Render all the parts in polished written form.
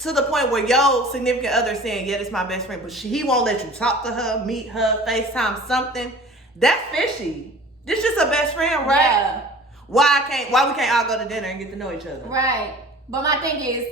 to the point where your significant other saying, yeah, this is my best friend, but he won't let you talk to her, meet her, FaceTime, something, that's fishy. This just a best friend, right? Yeah. Why we can't all go to dinner and get to know each other? Right. But my thing is,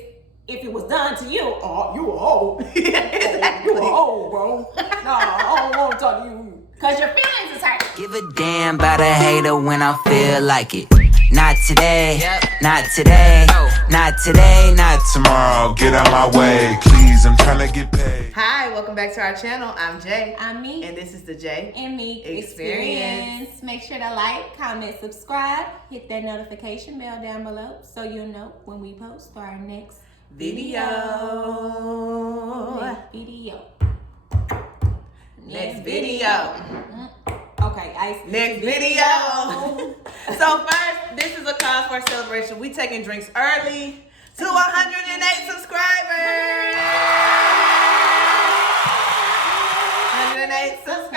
if it was done to you, oh, you a hoe. Exactly. You a hoe, bro. No, I don't want to talk to you. Because your feelings is hurt. Give a damn about a hater when I feel like it. Not today, not today, not today, not tomorrow. Get out my way, please, I'm trying to get paid. Hi, welcome back to our channel. I'm Jay. I'm Me. And this is the Jay And Me Experience. Make sure to like, comment, subscribe, hit that notification bell down below so you'll know when we post for our next Video. Next video. Okay, ice. Next video. So first, this is a cause for celebration. We taking drinks early to 108 subscribers. 108 subscribers.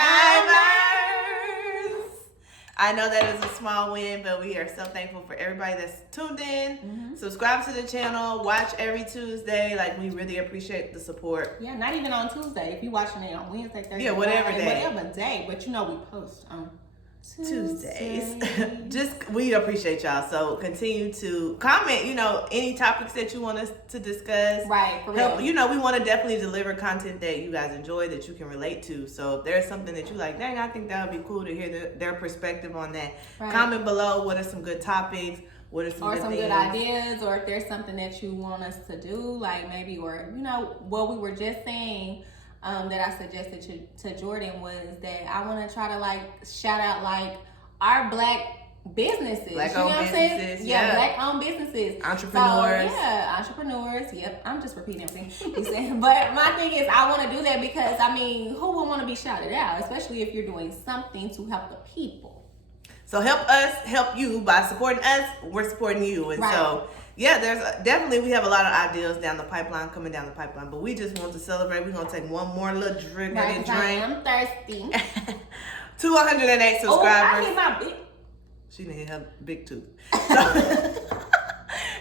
I know that is a small win, but we are so thankful for everybody that's tuned in. Subscribe to the channel. Watch every Tuesday. Like, we really appreciate the support. Yeah, not even on Tuesday. If you're watching it on Wednesday, Thursday, Yeah, whatever Friday, day. whatever day. But you know we post on Tuesdays. We appreciate y'all. So continue to comment, any topics that you want us to discuss. Right, for real. We want to definitely deliver content that you guys enjoy, that you can relate to. So if there's something that you like, dang, I think that would be cool to hear their perspective on that. Right. Comment below what are some good topics, what are some good ideas, or if there's something that you want us to do, like maybe, or what we were just saying. That I suggested to Jordan was that I want to try to shout out our black businesses. Black-owned businesses. Yeah, black-owned businesses. Entrepreneurs. So, yeah, entrepreneurs. Yep, I'm just repeating everything he said. But my thing is, I want to do that because, who would want to be shouted out, especially if you're doing something to help the people. So help us help you by supporting us. We're supporting you. And so, yeah, there's definitely, we have a lot of ideas coming down the pipeline, but we just want to celebrate. We're going to take one more little drink. Right, I am thirsty. 208 subscribers. Oh, I hit my big. She didn't hit her big tooth.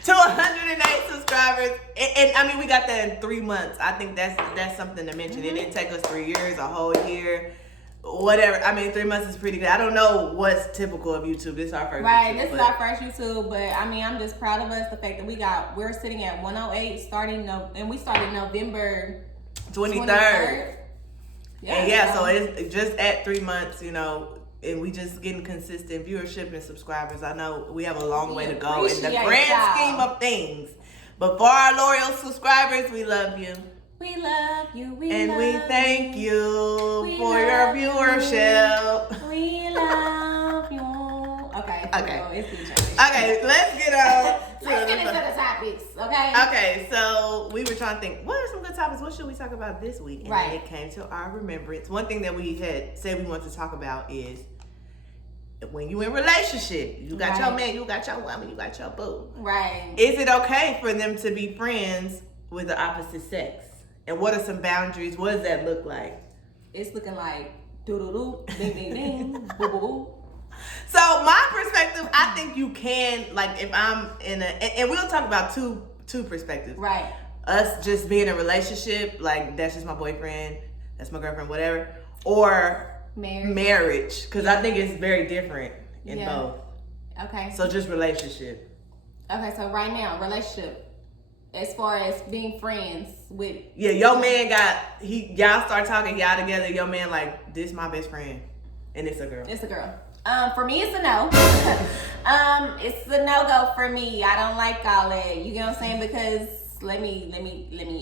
To 108 subscribers. And we got that in 3 months. I think that's something to mention. It didn't take us 3 years, a whole year. Whatever. 3 months is pretty good. I don't know what's typical of YouTube. This is our first right, YouTube. This is our first YouTube, but I'm just proud of us. The fact that we're sitting at 108 and we started November 23rd. Yeah, so it's just at 3 months, and we just getting consistent viewership and subscribers. I know we have a long way to go in the grand scheme of things. But for our loyal subscribers, we love you. We love you. We thank you for your viewership. We love you. Okay. Okay, let's get on. Let's get into the topics, okay? Okay, so we were trying to think, what are some good topics? What should we talk about this week? And then it came to our remembrance. One thing that we had said we wanted to talk about is when you in relationship, you got your man, you got your woman, you got your boo. Right. Is it okay for them to be friends with the opposite sex? And what are some boundaries? What does that look like? It's looking like doo-doo-doo, ding-ding-ding, boo-boo-boo. So my perspective, I think you can, if I'm in and we'll talk about two perspectives. Right. Us just being in a relationship, that's just my boyfriend, that's my girlfriend, whatever. Or marriage. Because I think it's very different in both. Okay. So just relationship. Okay, so right now, relationship. As far as being friends with... Yeah, your man y'all start talking, y'all together, your man this my best friend. And it's a girl. It's a girl. For me, it's a no. It's a no-go for me. I don't like all that. You get what I'm saying? Because let me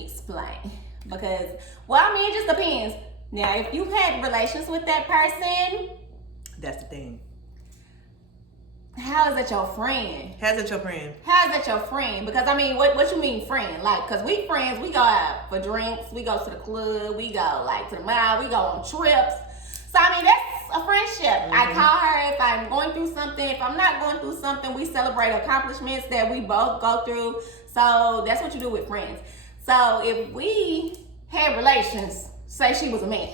explain. Because, it just depends. Now, if you've had relations with that person... That's the thing. How is that your friend? How's that your friend? Because what you mean friend? Cause we friends, we go out for drinks, we go to the club, we go to the mall, we go on trips. So that's a friendship. I call her if I'm going through something. If I'm not going through something, we celebrate accomplishments that we both go through. So that's what you do with friends. So if we had relations, say she was a man,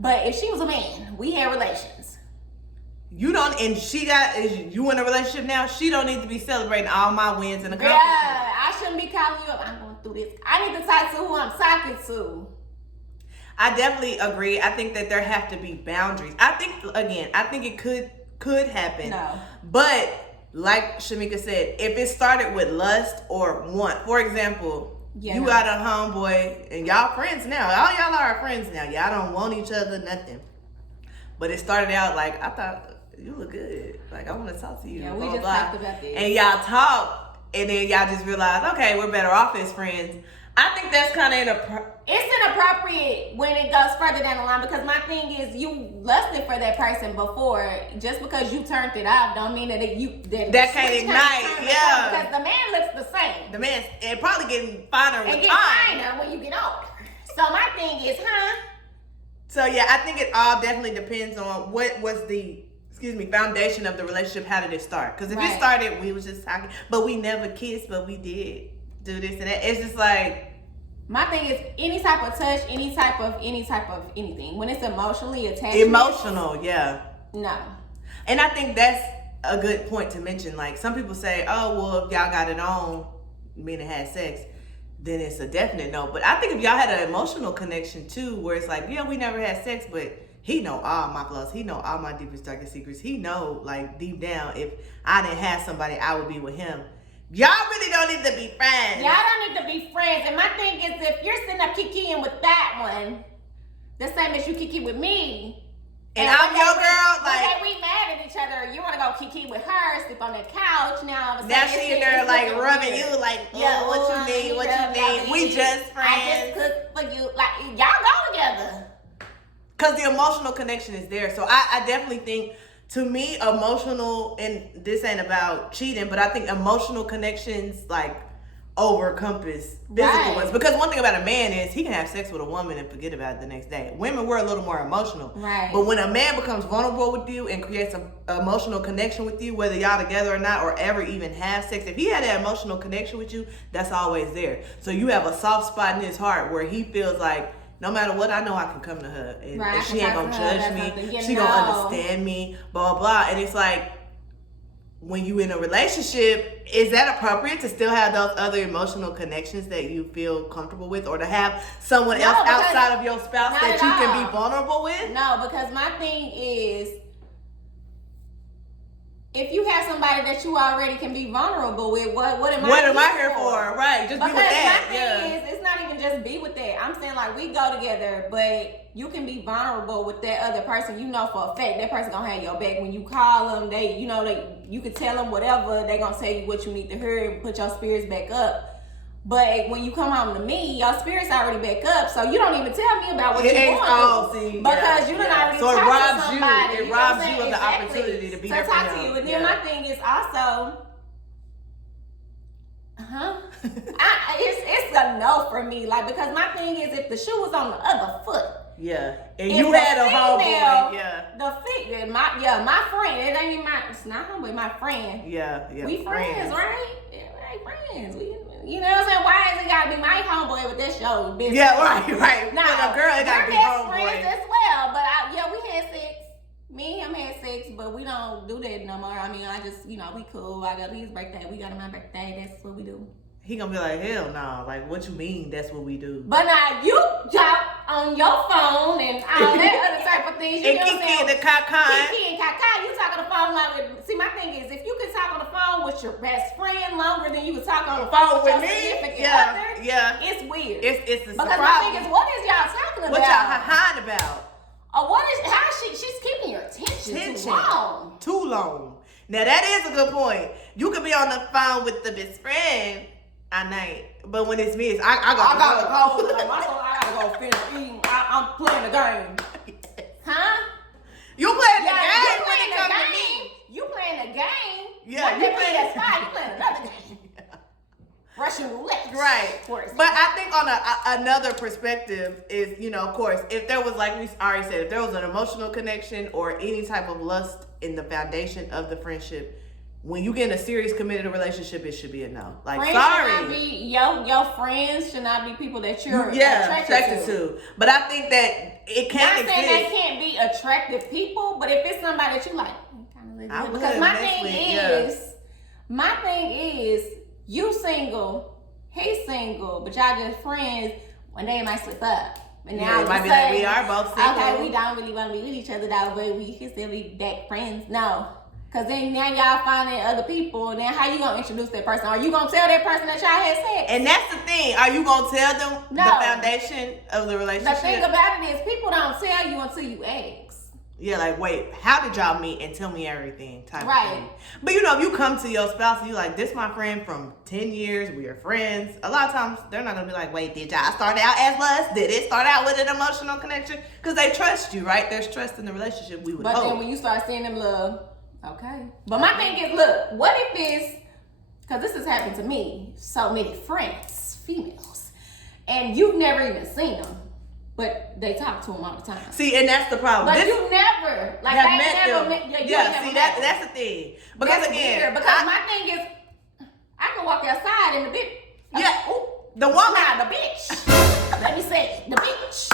but if she was a man, we had relations. You in a relationship now, she don't need to be celebrating all my wins and accomplishments. Yeah, I shouldn't be calling calling you up. I'm going through this. I need to talk to who I'm talking to. I definitely agree. I think that there have to be boundaries. I think it could happen. No. But like Shamika said, if it started with lust or want, for example, you got a homeboy and y'all friends now. All y'all are friends now. Y'all don't want each other, nothing. But it started out like, I thought you look good. Like, I want to talk to you. Yeah, we just talked about this. And y'all talk, and then y'all just realize, okay, we're better off as friends. I think that's kind of it's inappropriate when it goes further down the line, because my thing is, you lusted for that person before. Just because you turned it off don't mean that that can't ignite. Yeah, because the man looks the same. The man, and probably getting finer with time. Finer when you get older. So my thing is, So yeah, I think it all definitely depends on what was the foundation of the relationship. How did it start? Because if it started, we was just talking, but we never kissed, but we did do this and that. It's just like, my thing is, any type of touch, any type of anything, when it's emotionally attached. Emotional, yeah. No. And I think that's a good point to mention. Like, some people say, oh, well, if y'all got it on, meaning had sex, then it's a definite no. But I think if y'all had an emotional connection too, where it's like, yeah, we never had sex, but he know all my flaws. He know all my deepest, darkest secrets. He know, like, deep down, if I didn't have somebody, I would be with him. Y'all really don't need to be friends. Y'all don't need to be friends. And my thing is, if you're sitting up kikiing with that one, the same as you kiki with me, and I'm your girl, like, we mad at each other. You want to go kiki with her, sleep on the couch. Now she in there like rubbing you, like, yeah, what you need, what you need. We just friends. I just cooked for you. Like, y'all go together. Because the emotional connection is there. So I definitely think, to me, emotional, and this ain't about cheating, but I think emotional connections like overcompass physical ones. Because one thing about a man is he can have sex with a woman and forget about it the next day. Women, we're a little more emotional. Right. But when a man becomes vulnerable with you and creates an emotional connection with you, whether y'all together or not, or ever even have sex, if he had an emotional connection with you, that's always there. So you have a soft spot in his heart where he feels like, no matter what, I know I can come to her, and she ain't gonna judge me. She gonna understand me, blah, blah, blah. And it's like, when you in a relationship, is that appropriate to still have those other emotional connections that you feel comfortable with, or to have someone else outside of your spouse that you can be vulnerable with? No, because my thing is, if you have somebody that you already can be vulnerable with, what am I here for? Right, just because be with that. My thing is, it's not even just be with that. I'm saying, like, we go together, but you can be vulnerable with that other person. You know for a fact that person gonna have your back. When you call them, you can tell them whatever. They gonna tell you what you need to hear and put your spirits back up. But when you come home to me, your spirit's already back up, so you don't even tell me about what you're going through. Because you done already talked to somebody. It robs you of the opportunity to be there for him. To you. And then my thing is also, it's a no for me. Like, because my thing is, if the shoe was on the other foot, and you had a homeboy, my friend, it ain't even it's not homeboy, my friend, we friends, right? Friends. You know what I'm saying? Why is it gotta be my homeboy with this show business? Yeah, right. Now, a girl, it gotta be homeboy. Friends as well, but we had sex. Me and him had sex, but we don't do that no more. I mean, I just, we cool. I go to his birthday. We go to my birthday. That's what we do. He gonna be like, hell no. Like, what you mean that's what we do? But now you talk on your phone and all that other type of things. You and Kiki and the Kaka. Kiki and Kaka, you talk on the phone like, see, my thing is, if you can talk on the phone with your best friend longer than you can talk on the phone with your significant other, it's weird. It's a because my thing is, what is y'all talking about? What y'all hiding about? What is, she's keeping your attention too long. Too long. Now that is a good point. You could be on the phone with the best friend at night, but when it's me, I gotta go. I gotta go finish eating. I'm playing the game. Huh? You playing the game when it comes to me. You playing the game. Yeah, you playing that spy. You playing another game. Russian roulette. Right. But I think on another perspective is, of course, if there was, like we already said, if there was an emotional connection or any type of lust in the foundation of the friendship, when you get in a serious committed relationship, it should be a no. Like, friends sorry. Should not be, your friends should not be people that you're attracted to. But I think that it can't exist. Not saying they can't be attractive people, but if it's somebody that you like, kind of because my thing is, you single he's single, but y'all just friends, one day it might slip up. And yeah, it might be like we are both single. Okay, we don't really want to be with each other though, but we can still be back friends. No. Cause then now y'all finding other people, and then how you gonna introduce that person? Are you gonna tell that person that y'all had sex? And that's the thing. Are you gonna tell them the foundation of the relationship? The thing about it is people don't tell you until you ask. Yeah, like, wait, how did y'all meet? And tell me everything type right. of thing. But you know, if you come to your spouse and you like, this my friend from 10 years, we are friends. A lot of times they're not gonna be like, wait, did y'all start out as lust? Did it start out with an emotional connection? Because they trust you, right? There's trust in the relationship, we would hope. But then when you start seeing them love, okay. But my thing is, look, what if it's, because this has happened to me, so many friends, females, and you've never even seen them. But they talk to them all the time. See, and that's the problem. But you never, like, have they met never them. met. Yeah, see, that's the thing. Because that's again, weird, because my thing is, I can walk outside and the bitch. Yeah, ooh, the woman, the bitch. Let me say, the bitch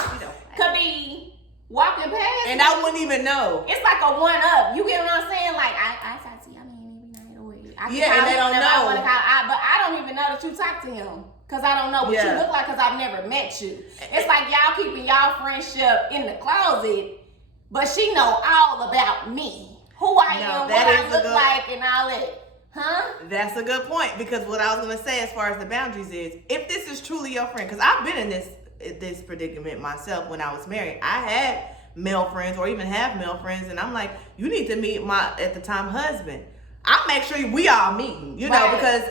could be walking past, and I wouldn't even know. It's like a one up. You get what I'm saying? Like I talk to you. I mean, maybe not always. Yeah, and they don't know. But I don't even know that you talk to him. Cause I don't know what you look like, cause I've never met you. It's like y'all keeping y'all friendship in the closet, but she know all about me, who I am, what I look like, and all that. Huh? That's a good point, because what I was gonna say as far as the boundaries is, if this is truly your friend, because I've been in this predicament myself when I was married. I had male friends, or even have male friends, and I'm like, you need to meet my at the time husband. I make sure we all meeting, you know, because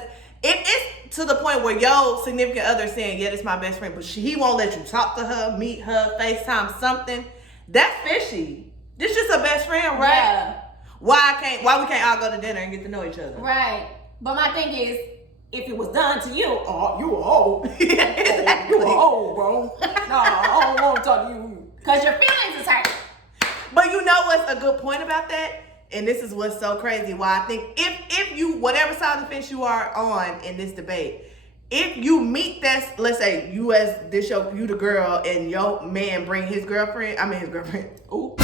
if it's to the point where your significant other saying, yeah, this is my best friend, but he won't let you talk to her, meet her, FaceTime, something, that's fishy. This just a best friend, right? Yeah. Why we can't all go to dinner and get to know each other? Right. But my thing is, if it was done to you, oh, you a hoe. Exactly. You a hoe, bro. No, I don't want to talk to you. Because your feelings is hurt. But you know what's a good point about that? And this is what's so crazy. Why I think if you, whatever side of the fence you are on in this debate, if you meet that, let's say you you the girl, and your man bring his girlfriend. Ooh,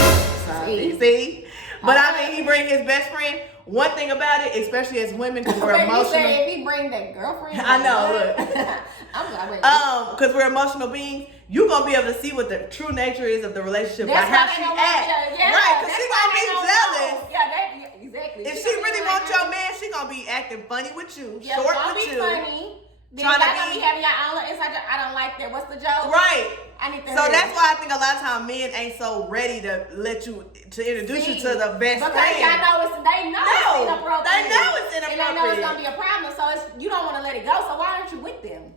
sorry. See? But I mean, he bring his best friend. One thing about it, especially as women, because we're emotional. You say if he bring that girlfriend. I know. Look. I'm because we're emotional beings. You gonna be able to see what the true nature is of the relationship by how she acts. Yeah, right? Because she gonna be jealous. Yeah, exactly. If she really wants your man, she gonna be acting funny with you, yeah, short gonna with be you. Funny. Then y'all gonna be having y'all own inside. I don't like that. What's the joke? Right. I need to. So that's why I think a lot of times men ain't so ready to let you introduce you to the best friend. Because y'all know it's inappropriate. They know it's inappropriate. And they know it's gonna be a problem. So you don't want to let it go. So why aren't you with them?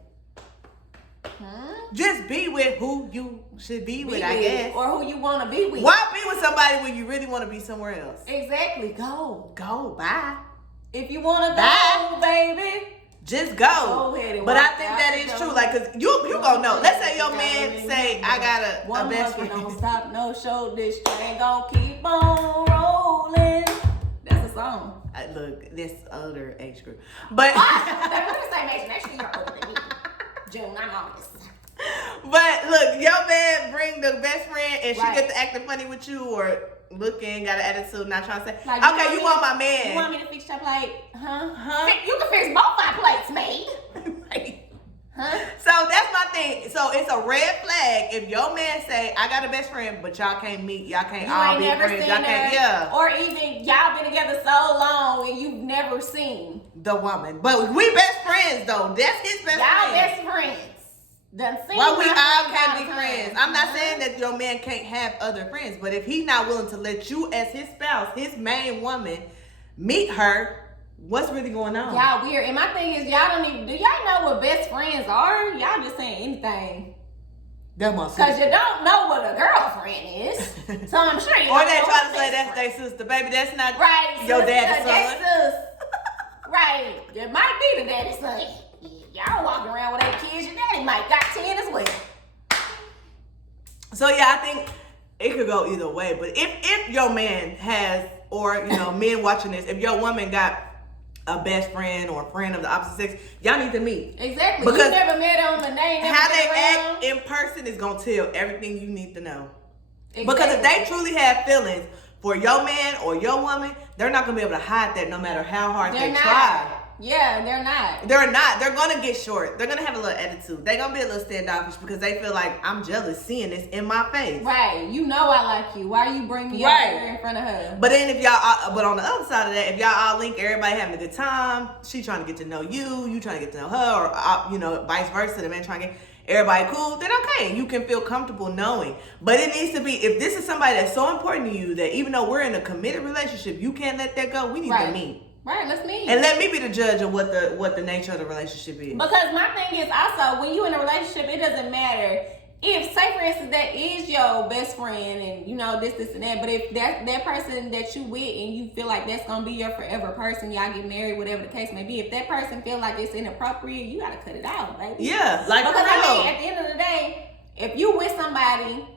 Just be with who you should be with, I guess. Or who you want to be with. Why be with somebody when you really want to be somewhere else? Exactly. Go. Bye. If you want to go, baby. Just go. Ahead and but I think that is true. Like, cause you gonna know. Let's say your man say, I got a best friend. Don't stop, no show. This train gonna keep on rolling. That's a song. Look, this older age group. But we're the same age. Actually, you're older than me. June, I'm August. But look, your man bring the best friend, and she get to acting funny with you, or looking, got an attitude, not trying to say, like, okay, you want my man. You want me to fix your plate? Huh? You can fix both my plates, mate. Right. Huh? So that's my thing. So it's a red flag if your man say, I got a best friend, but y'all can't meet, y'all can't all be friends, y'all can't, or even y'all been together so long and you've never seen the woman. But we best friends though. That's his best friend. Y'all best friends. Well, we all can be friends. I'm not saying that your man can't have other friends, but if he's not willing to let you as his spouse, his main woman, meet her, what's really going on? Y'all weird. And my thing is, y'all don't even, do y'all know what best friends are? Y'all just saying anything. Because you don't know what a girlfriend is. So I'm sure you or don't they know try to say best that's friend. their sister. Baby, that's not right, your sister, daddy's son. Right. It might be the daddy's son. Y'all walking around with 8 kids, your daddy might got 10 as well. So yeah, I think it could go either way. But if your man has, or men watching this, if your woman got a best friend or a friend of the opposite sex, y'all need to meet. Exactly. Because you never met on the name. How they act in person is gonna tell everything you need to know. Exactly. Because if they truly have feelings for your man or your woman, they're not gonna be able to hide that no matter how hard they try. Yeah, they're not. They're not. They're gonna get short. They're gonna have a little attitude. They're gonna be a little standoffish because they feel like I'm jealous seeing this in my face. Right. You know I like you. Why you bring me up here in front of her? But then but on the other side of that, if y'all all link, everybody having a good time, she trying to get to know you trying to get to know her, or vice versa, the man trying to get everybody cool, then okay, you can feel comfortable knowing. But it needs to be, if this is somebody that's so important to you that even though we're in a committed relationship, you can't let that go. We need to meet. Right, let's meet. And let me be the judge of what the nature of the relationship is. Because my thing is also, when you're in a relationship, it doesn't matter. If, say for instance, that is your best friend and this and that, but if that person that you with and you feel like that's gonna be your forever person, y'all get married, whatever the case may be, if that person feel like it's inappropriate, you gotta cut it out, baby. Yeah, like, because at the end of the day, if you with somebody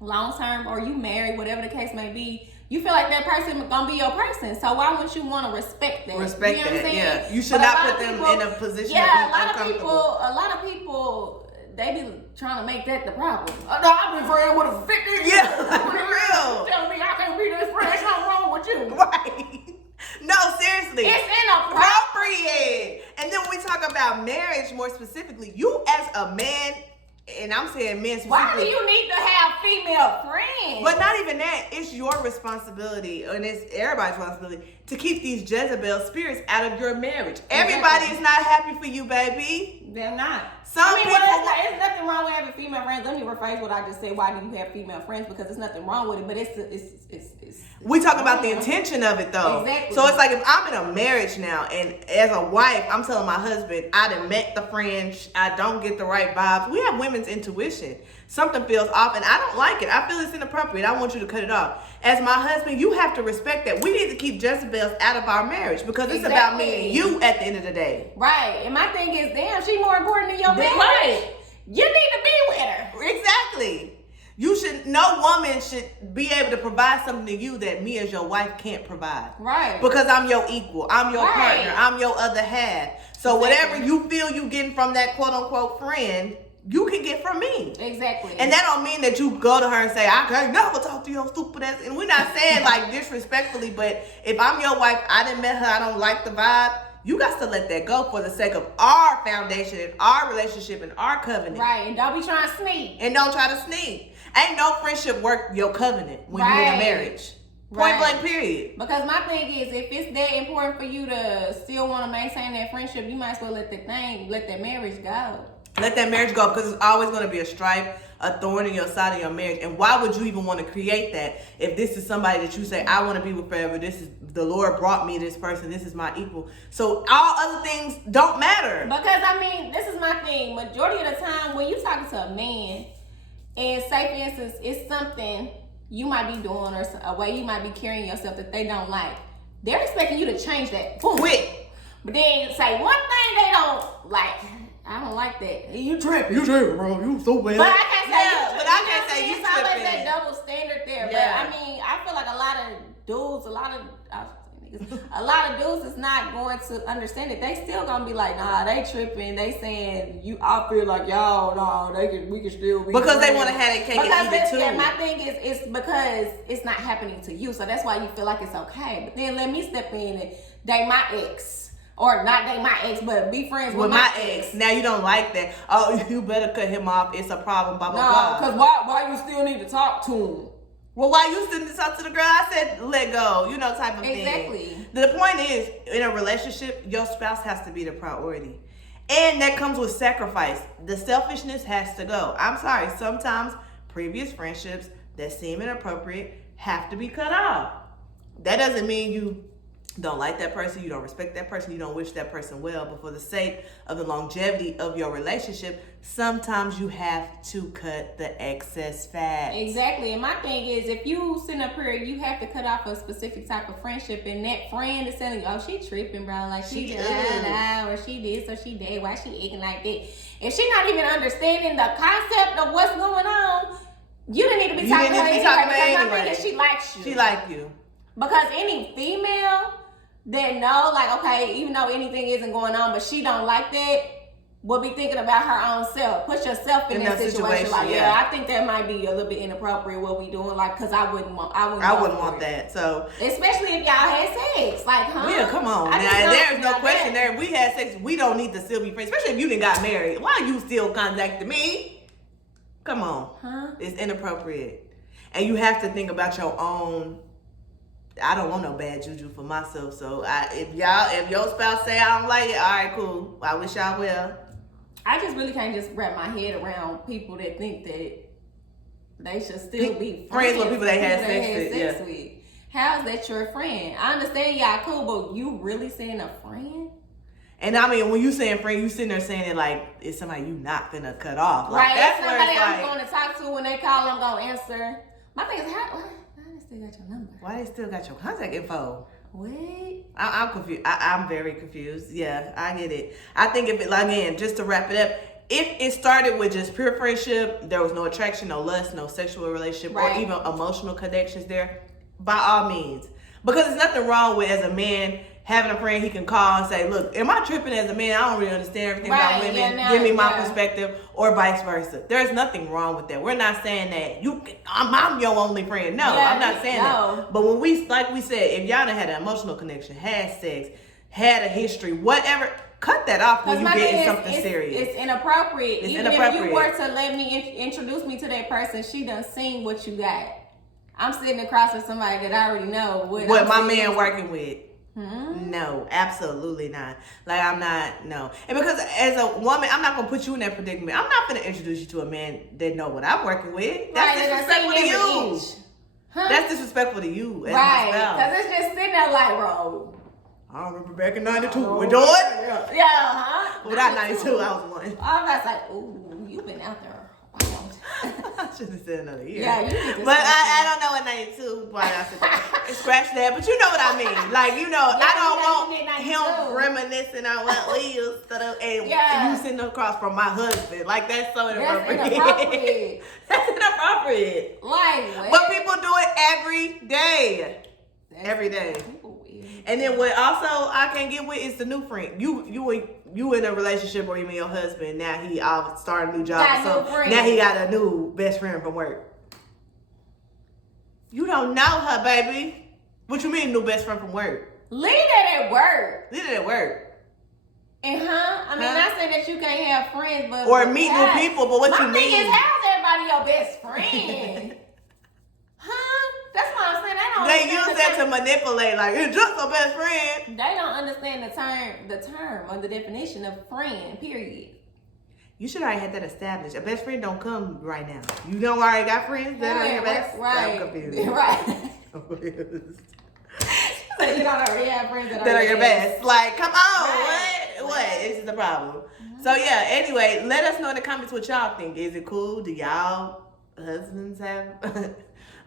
long term or you married, whatever the case may be, you feel like that person gonna be your person. So why wouldn't you want to respect that? Respect you know that, what I'm yeah. You should not put them in a position to be uncomfortable. A lot of people, they be trying to make that the problem. I've been friends with a 50 years. Yeah, for real. Telling me I can't be this friend. Something wrong with you. Right. No, seriously. It's inappropriate. And then when we talk about marriage more specifically, you as a man, and I'm saying men specifically. Why do you need to have female friends? But not even that. It's your responsibility, and it's everybody's responsibility to keep these Jezebel spirits out of your marriage. Everybody is not happy for you, baby. They're not. People. There's nothing wrong with having female friends. Let me rephrase what I just said. Why do you have female friends? Because there's nothing wrong with it. But it's we talk about the intention of it, though. Exactly. So it's like if I'm in a marriage now, and as a wife, I'm telling my husband, I done met the friend, I don't get the right vibes. We have women's intuition. Something feels off, and I don't like it. I feel it's inappropriate. I want you to cut it off. As my husband, you have to respect that. We need to keep Jezebels out of our marriage because it's about me and you at the end of the day. Right. And my thing is, damn, she's more important than your marriage. Right. You need to be with her. Exactly. No woman should be able to provide something to you that me as your wife can't provide. Right. Because I'm your equal. I'm your partner. I'm your other half. So whatever you feel you getting from that quote unquote friend, you can get from me. Exactly. And that don't mean that you go to her and say, I can't never talk to your stupid ass. And we're not saying like disrespectfully, but if I'm your wife, I didn't met her, I don't like the vibe, you got to let that go for the sake of our foundation and our relationship and our covenant. Right. And don't be trying to sneak. And don't try to sneak. Ain't no friendship worth your covenant when you're in a marriage. Point blank, period. Because my thing is, if it's that important for you to still want to maintain that friendship, you might as well let that marriage go. Let that marriage go, because it's always going to be a stripe, a thorn in your side of your marriage. And why would you even want to create that if this is somebody that you say, I want to be with forever, this is, the Lord brought me this person, this is my equal. So all other things don't matter. Because, this is my thing. Majority of the time, when you're talking to a man, and say, for instance, it's something you might be doing or a way you might be carrying yourself that they don't like, they're expecting you to change that. Boom. Quick. But then say one thing they don't like. I don't like that. You tripping. You tripping, bro. You so bad. But I can't say but I can't say you it's always tripping. that double standard there. Yeah. But I feel like a lot of dudes, a lot of dudes is not going to understand it. They still gonna be like, nah, they tripping. They saying I feel like y'all, nah, we can still be because friends. they want to have it cake and eat it too. Yeah, my thing is, it's because it's not happening to you, so that's why you feel like it's okay. But then let me step in and date my ex, or not date my ex, but be friends with my ex. Now you don't like that. Oh, you better cut him off. It's a problem. Blah blah blah. No, because why you still need to talk to him? Well, why you sitting talk to the girl? I said let go, type of thing. Exactly. The point is, in a relationship, your spouse has to be the priority. And that comes with sacrifice. The selfishness has to go. I'm sorry, sometimes previous friendships that seem inappropriate have to be cut off. That doesn't mean you don't like that person, you don't respect that person, you don't wish that person well, but for the sake of the longevity of your relationship, sometimes you have to cut the excess fat. Exactly. And my thing is, if you sit up here, you have to cut off a specific type of friendship, and that friend is telling you, oh, she tripping, bro, like she or she this or she that, why she acting like that? If she not even understanding the concept of what's going on, you didn't need to be talking to her anyway, because my thing is, she likes you. She like you. Because any female that know, like, okay, even though anything isn't going on, but she don't like that, will be thinking about her own self. Put yourself in that situation. Like, I think that might be a little bit inappropriate what we doing. Like, cause I wouldn't want that. So especially if y'all had sex, like, yeah, come on. Now, there's no question there. If we had sex, we don't need to still be friends. Especially if you didn't got married. Why are you still contacting me? Come on, it's inappropriate, and you have to think about your own. I don't want no bad juju for myself. So if your spouse say I don't like it, all right, cool. I wish y'all well. I just really can't just wrap my head around people that think that they should still be friends with people they had sex with. How is that your friend? I understand y'all cool, but you really saying a friend? And I mean, when you saying friend, you sitting there saying it like it's somebody you not finna cut off. Like, right, that's it's somebody I'm like, going to talk to when they call. I'm going to answer. My thing is, why they still got your number? Why they still got your contact info? What? I'm confused. I'm very confused. Yeah, I get it. I think again, just to wrap it up, if it started with just pure friendship, there was no attraction, no lust, no sexual relationship, or even emotional connections there, by all means. Because there's nothing wrong with, as a man, having a friend he can call and say, look, am I tripping as a man? I don't really understand everything about women. Give me my perspective, or vice versa. There's nothing wrong with that. We're not saying that I'm your only friend. No, I'm not saying that. But when like we said, if y'all done had an emotional connection, had sex, had a history, whatever, cut that off when you get in something serious. It's inappropriate. Even if you were to let me introduce me to that person, she done seen what you got. I'm sitting across from somebody that I already know what my man working with. No, absolutely not. Like, I'm not, no. And because as a woman, I'm not going to put you in that predicament. I'm not going to introduce you to a man that know what I'm working with. That's disrespectful to you. That's disrespectful to you as my spouse. Because it's just sitting there like, bro. I don't remember back in 92. We're doing? Yeah, Well, not 92. I was one. I was like, ooh, you've been out there. I should have said another year. Yeah, but I don't know in 92 why I said that. Scratch that, but you know what I mean. Like, I don't want him reminiscing on what we used to do, and you sitting across from my husband. Like, that's so inappropriate. That's inappropriate. Like, what? But people do it every day. Every day. And then what also I can't get with is the new friend. You in a relationship or even your husband, now he started a new job or something. Now he got a new best friend from work. You don't know her, baby. What you mean new best friend from work? Leave that at work. Leave it at work. And I mean, not saying that you can't have friends, but or meet new people, but what you mean? My thing is, how's everybody your best friend? That's what I'm saying. They use that to manipulate, like, it's just a best friend. They don't understand the term or the definition of friend, period. You should already have that established. A best friend don't come right now. You don't already got friends that are your best? Right. I'm confused. Right. So you don't already have friends that are your best. Like, come on, what? This is the problem. Mm-hmm. So yeah, anyway, let us know in the comments what y'all think. Is it cool? Do y'all husbands have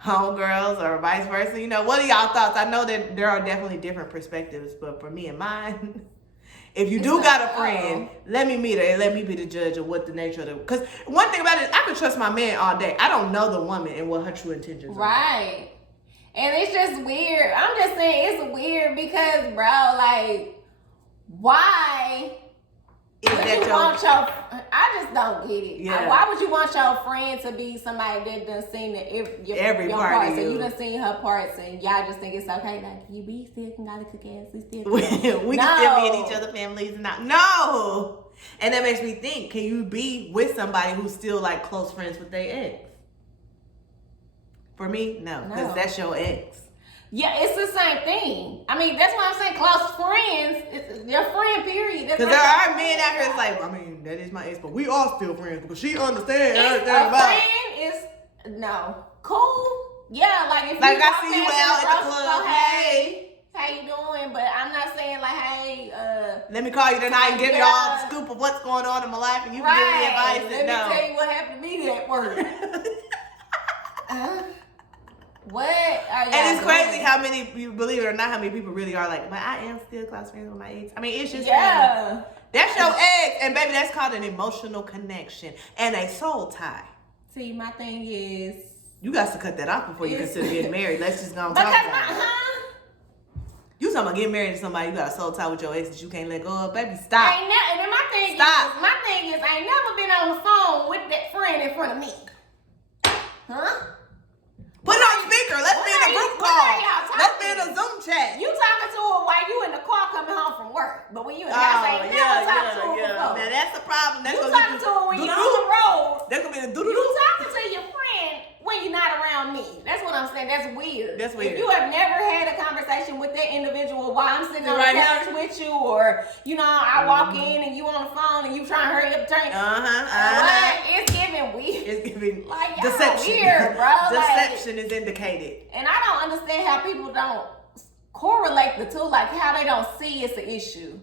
homegirls or vice versa? What are y'all thoughts? I know that there are definitely different perspectives, but for me and mine, if you got a friend, let me meet her and let me be the judge of what the nature of the. Because one thing about it is, I can trust my man all day. I don't know the woman and what her true intentions are. Right. And it's just weird. I'm just saying it's weird because, bro, like, why? I just don't get it. Yeah. Why would you want your friend to be somebody that done seen every your part parts of you? And you done seen her parts and y'all just think it's okay? Like, we still can gotta cook ass. We still we can still be in each other's families and not. No. And that makes me think, can you be with somebody who's still like close friends with their ex? For me, no. Because that's your ex. Yeah, it's the same thing. I mean, that's why I'm saying close friends. It's your friend, period. Because there are men out here that's like, I mean, that is my ex, but we are still friends because she understands everything about it. Friend is, no. Cool. Yeah, like if like you I see you out at the club, hey, how you doing? But I'm not saying like, hey, let me call you tonight and give you all the scoop of what's going on in my life and you can give me advice. Let me tell you what happened to me at work. What are y'all And it's doing? crazy how many, you believe it or not, how many people really are like, but I am still close friends with my ex. I mean, it's just that's your ex, and baby, that's called an emotional connection and a soul tie. See, my thing is, you got to cut that off before you consider getting married. Let's just go and talk about it. You talking about getting married to somebody, you got a soul tie with your ex that you can't let go of, baby, stop. And then my thing Stop. is, I ain't never been on the phone with that friend in front of me. Huh? Put it on speaker. Let's be in a group What call. are y'all talking? Let's be in a Zoom chat. You talking to her while you in the car coming home from work. But when you in the house, I ain't never talking to her before. Now that's the problem. That's You gonna talking to her when you're on the road. That's gonna be the You doo-doo-doo. talking to your friend when you're not around me. That's what I'm saying. That's weird. That's weird. If you have never had a conversation with that individual while I'm sitting on Right the couch with you, or I walk in and you on the phone and you trying to hurry up the train. It's giving weird. It's giving Like, y'all deception. weird, bro. Deception is indicated. And I don't understand how people don't correlate the two, like how they don't see it's an issue.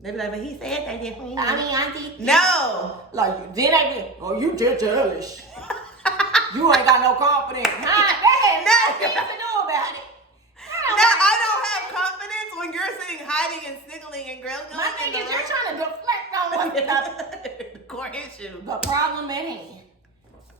They be like, but he said that differently. I mean, Auntie. No. Like, then they be, you just jealous. You ain't got no confidence. Huh? That has nothing to do about it. I don't have confidence when you're sitting hiding and sniggling and grilling. My thing is, you're trying to deflect on what's the core issue. the problem at hand.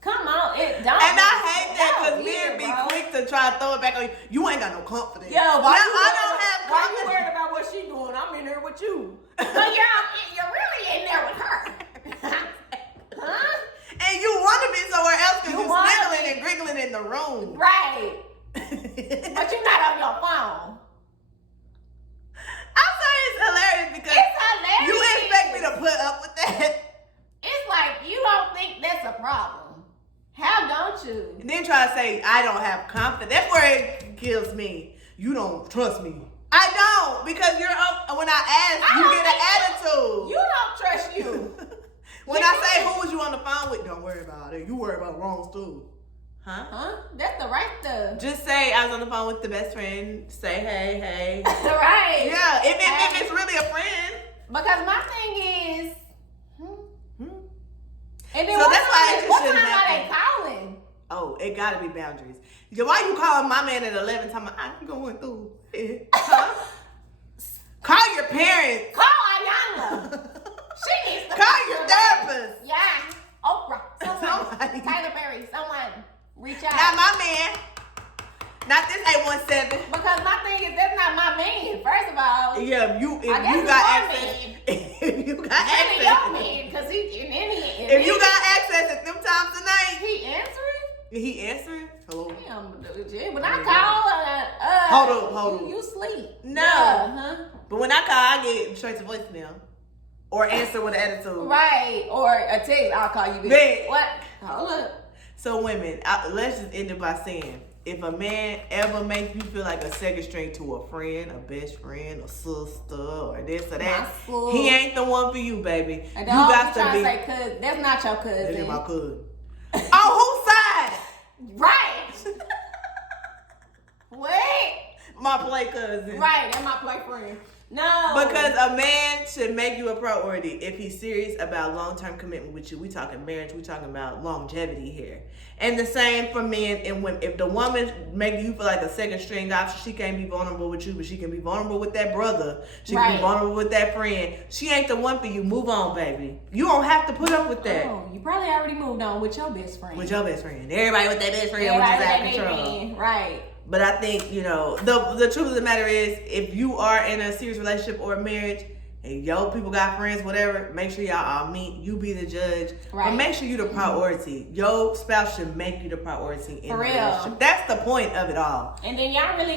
Come on, it don't. And I hate that because weird, men be bro. quick to try to throw it back on you. You ain't got no confidence. Yo, I don't have why you confidence. worried about what she doing? I'm in there with you. But you're really in there with her. Huh? And you want to be somewhere else because You you're wanna sniggling be. and giggling in the room. Right. But you're not on your phone. I'm sorry, it's hilarious because It's hilarious. you expect me to put up with that. It's like you don't think that's a problem. How don't you? And then try to say, I don't have confidence. That's where it kills me. You don't trust me. I don't, because you're up. When I ask, you get an attitude. You don't trust you. When I say, who was you on the phone with? Don't worry about it. You worry about the wrong stuff. Huh? Huh? That's the right stuff. Just say, I was on the phone with the best friend. Say, hey. Right. Yeah, if it's really a friend. Because my thing is, and then So what that's why it time, just what shouldn't time are they happen. calling? Oh, it gotta be boundaries. Yeah, why you calling my man at 11 talking about, I'm going through it? Huh? Call your parents. Call Ayana. She needs to Call your therapist. Yeah. Oprah. Somebody. Tyler Perry. Someone. Reach out. Not my man. Not this 817. Because my thing is, that's not my man. First of all. Yeah, if you I guess got it's your access. man. If you got And your access. man. Because If you got access at them times tonight. He answering? He answering? Hello? Damn, when I call, Hold up. You sleep. No. Yeah, huh? But when I call, I get straight to voicemail. Or answer with an attitude. Right. Or a text, I'll call you back. Man. What? Hold up. So women, let's just end it by saying, if a man ever makes you feel like a second string to a friend, a best friend, a sister, or this or that, he ain't the one for you, baby. And you don't got be trying to be. say cousin. That's not your cousin. That is my cousin. On whose side? Right. Wait. My play cousin. Right. That's my play friend. No. Because a man should make you a priority if he's serious about long-term commitment with you. We talking marriage. We talking about longevity here. And the same for men and women. If the woman make you feel like a second string option, she can't be vulnerable with you, but she can be vulnerable with that brother. She can be vulnerable with that friend. She ain't the one for you. Move on, baby. You don't have to put up with that. Oh, you probably already moved on with your best friend. With your best friend. Everybody with their best friend, which is out of control. Right. But I think, the truth of the matter is, if you are in a serious relationship or a marriage, and yo people got friends, whatever, make sure y'all all meet. You be the judge. Right. But make sure you the priority. Your spouse should make you the priority in For the real. relationship. That's the point of it all. And then y'all really,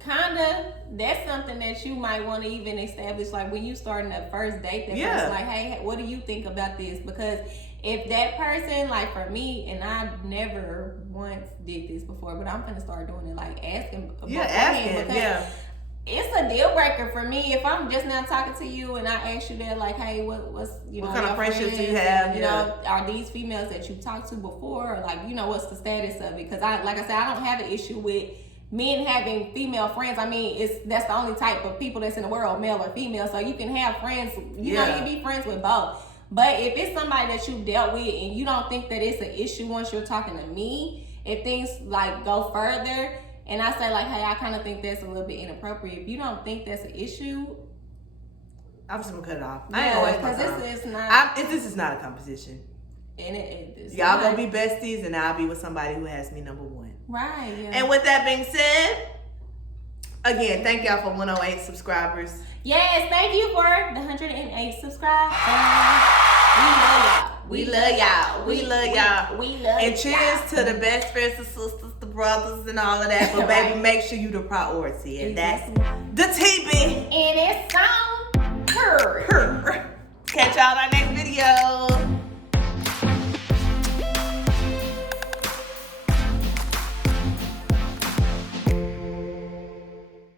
kinda, that's something that you might want to even establish, like when you starting the first date, first, like, hey, what do you think about this? Because if that person, like for me, and I never once did this before, but I'm gonna start doing it, like asking. Asking, It's a deal breaker for me if I'm just now talking to you and I ask you that, like, hey, what's what kind of friendships do you have? And, are these females that you talked to before, or like, what's the status of it? Because I don't have an issue with men having female friends. I mean, that's the only type of people that's in the world, male or female. So you can have friends. You can be friends with both. But if it's somebody that you dealt with and you don't think that it's an issue once you're talking to me, if things like go further and I say like, hey, I kind of think that's a little bit inappropriate. If you don't think that's an issue, I'm just gonna cut it off. This is not a competition. And it's y'all gonna be besties and I'll be with somebody who has me number one. Right. Yeah. And with that being said, Again, thank y'all for 108 subscribers. Yes, thank you for the 108 subscribers. We love y'all. We love y'all. We love y'all. And cheers to the best friends, the sisters, the brothers, and all of that. But baby, make sure you the priority. And that's the TB. And it's on her. Catch y'all on our next video.